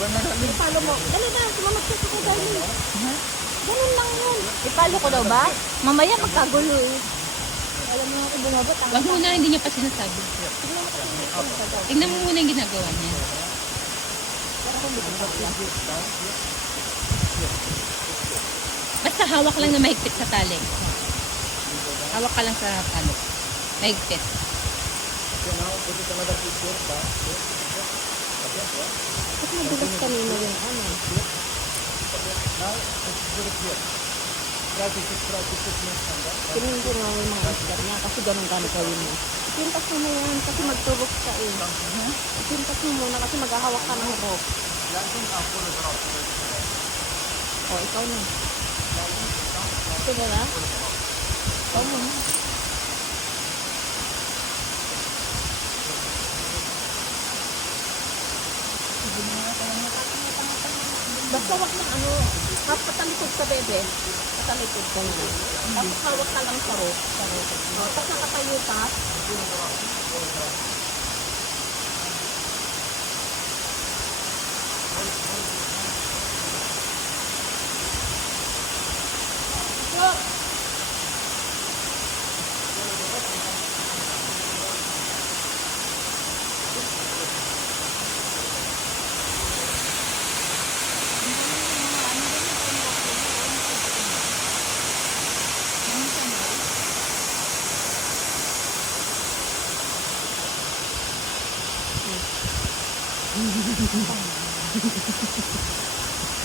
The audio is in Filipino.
Ipalo mo. Dali na, sumunod ka sa dali. Ganun lang yun. Ipalo ko daw ba? Mamaya magkagulo eh. Alam mo ako bumabot. Wag muna, hindi niya pa sinasabi. Tingnan mo muna yung ginagawa niya. Basta hawak lang na mahigpit sa tali. Hawak ka lang sa tali. Mahigpit. Kasi mabigas kanina yung ano. Tingin ko nga yung mga iskat niya kasi ganun gano'n gawin mo. Ipintas mo na yan kasi magturok ka eh. Ipintas mo muna kasi maghahawak ka ng rope. O, ikaw na. Ito na na? Ikaw mo na. Basta wag na ano, patalikod ka bebe. Patalikod ka na. Tapos hawak ka lang sa rope. Tapos nakatayo ka.